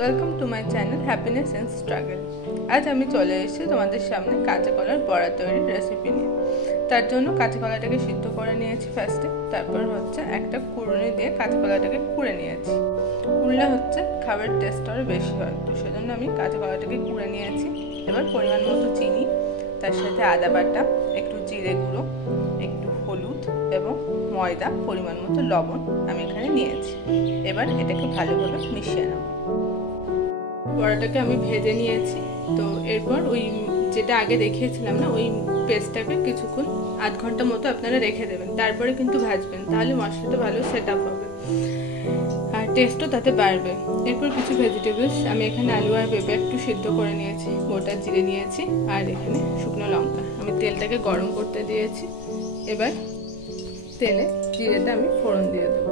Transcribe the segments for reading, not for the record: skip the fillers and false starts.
Welcome to my channel happiness and struggle. আজ আমি চলে এসেছি তোমাদের সামনে কাঁচা কলার বড়া তৈরির রেসিপি নিয়ে। তার জন্য কাঁচা কলাটাকে সিদ্ধ করে নিয়েছি ফার্স্টে, তারপর একটা কুড়ুনি দিয়ে কাঁচা কলাটাকে কুড়ে নিয়েছি। কুড়লে খাবার টেস্ট আরও বেশি হয়, তো সেজন্য আমি কাঁচা কলাটাকে কুড়ে নিয়েছি। এবার পরিমাণ মতো চিনি, তার সাথে আদা বাটা, একটু জিরে গুঁড়ো, একটু হলুদ এবং ময়দা, পরিমাণ মতো লবণ আমি এখানে নিয়েছি। এবার এটাকে ভালোভাবে মিশিয়ে নেব। বড়াটাকে আমি ভেজে নিয়েছি, তো এরপর ওই যেটা আগে দেখিয়েছিলাম না, ওই পেস্টটাকে কিছুক্ষণ আধ ঘন্টা মতো আপনারা রেখে দেবেন, তারপরে কিন্তু ভাজবেন, তাহলে মশলাটা ভালো সেট আপ হবে আর টেস্টও তাতে বাড়বে। এরপর কিছু ভেজিটেবলস আমি এখানে আলু আর পেঁপে একটু সিদ্ধ করে নিয়েছি, গোটা জিরে নিয়েছি আর এখানে শুকনো লঙ্কা। আমি তেলটাকে গরম করতে দিয়েছি। এবার তেলে জিরেটা আমি ফোড়ন দিয়ে দেবো।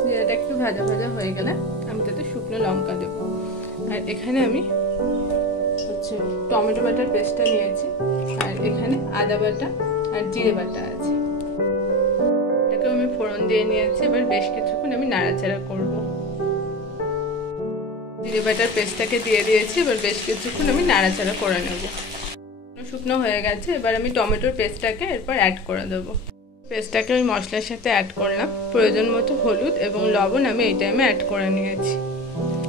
জিরেটা একটু ভাজা ভাজা হয়ে গেলে আমি তাতে শুকনো লঙ্কা দেবো। আর এখানে আমি টমেটো বাটার পেস্টটা নিয়েছি, আর এখানে আদা বাটা আর জিরে বাটা আছে। এটাকে আমি ফোড়ন দিয়ে নিয়েছি। এবার বেশ কিছুক্ষণ আমি নাড়াচাড়া করব। জিরে বাটার পেস্টটাকে দিয়ে দিয়েছি। এবার বেশ কিছুক্ষণ আমি নাড়াচাড়া করে নেব। শুকনো হয়ে গেছে। এবার আমি টমেটোর পেস্টটাকে এরপর অ্যাড করে দেবো। পেস্টটাকে আমি মশলার সাথে অ্যাড করলাম। প্রয়োজন মতো হলুদ এবং লবণ আমি এই টাইমে অ্যাড করে নিয়েছি।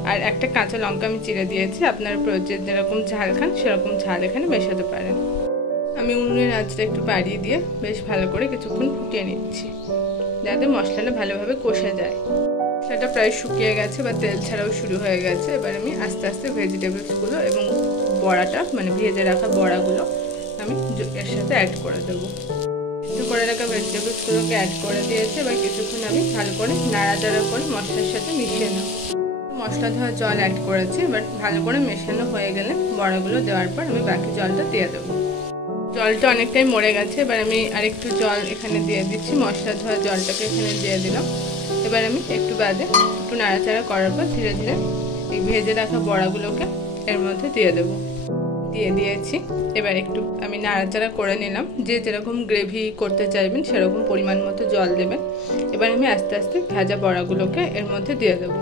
আর একটা কাঁচা লঙ্কা আমি চিড়ে দিয়েছি। আপনারা প্রয়োজন যেরকম ঝাল খান সেরকম ঝাল এখানে মেশাতে পারেন। আমি উনুনের আঁচটা একটু বাড়িয়ে দিয়ে বেশ ভালো করে কিছুক্ষণ ফুটিয়ে নিচ্ছি, যাতে মশলাটা ভালোভাবে কষে যায়। সেটা প্রায় শুকিয়ে গেছে বা তেল ছাড়াও শুরু হয়ে গেছে। এবার আমি আস্তে আস্তে ভেজিটেবলসগুলো এবং বড়াটা ভেজে রাখা বড়াগুলো আমি এর সাথে অ্যাড করে দেবো। একটু করে রাখা ভেজিটেবলসগুলোকে অ্যাড করে দিয়েছি। এবার কিছুক্ষণ আমি ভালো করে নাড়াচাড়া করে মশলার সাথে মিশিয়ে নেব। মশলা ধোয়া জল অ্যাড করেছি। এবার ভালো করে মেশানো হয়ে গেলে বড়াগুলো দেওয়ার পর আমি বাকি জলটা দিয়ে দেবো। জলটা অনেকটাই মরে গেছে। এবার আমি আরেকটু জল এখানে দিয়ে দিচ্ছি। মশলা ধোয়া জলটাকে এখানে দিয়ে দিলাম। এবার আমি একটু বাদে একটু নাড়াচাড়া করার পর ধীরে ধীরে এই ভেজে রাখা বড়াগুলোকে এর মধ্যে দিয়ে দেবো। দিয়ে দিয়েছি। এবার একটু আমি নাড়াচাড়া করে নিলাম। যে যেরকম গ্রেভি করতে চাইবেন সেরকম পরিমাণ মতো জল দেবেন। এবার আমি আস্তে আস্তে ভাজা বড়াগুলোকে এর মধ্যে দিয়ে দেবো।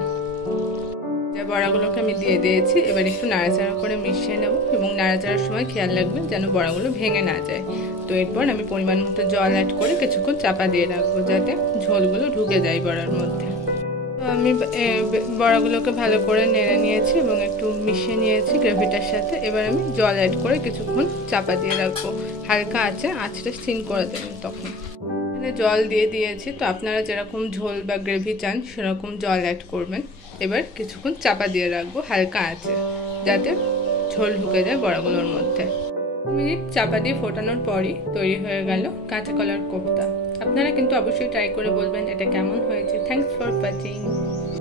বড়াগুলোকে আমি দিয়ে দিয়েছি। এবার একটু নাড়াচাড়া করে মিশিয়ে নেব এবং নাড়াচাড়ার সময় খেয়াল রাখবেন যেন বড়াগুলো ভেঙে না যায়। তো এরপর আমি পরিমাণ মতো জল অ্যাড করে কিছুক্ষণ চাপা দিয়ে রাখবো, যাতে ঝোলগুলো ঢুকে যায় বড়ার মধ্যে। তো আমি বড়াগুলোকে ভালো করে নেড়ে নিয়েছি এবং একটু মিশিয়ে নিয়েছি গ্রেভিটার সাথে। এবার আমি জল অ্যাড করে কিছুক্ষণ চাপা দিয়ে রাখবো। হালকা আঁচটা সিম করে দেবেন তখন। এখানে জল দিয়ে দিয়েছি, তো আপনারা যেরকম ঝোল বা গ্রেভি চান সেরকম জল অ্যাড করবেন। এবার কিছুক্ষণ চাপা দিয়ে রাখবো হালকা আঁচে, যাতে ঝোল ঢুকে যায় বড়াগুলোর মধ্যে। মিনিট চাপা দিয়ে ফোটানোর পরই তৈরি হয়ে গেল কাঁচা কলার কোফতা। আপনারা কিন্তু অবশ্যই ট্রাই করে বলবেন এটা কেমন হয়েছে। Thanks for watching.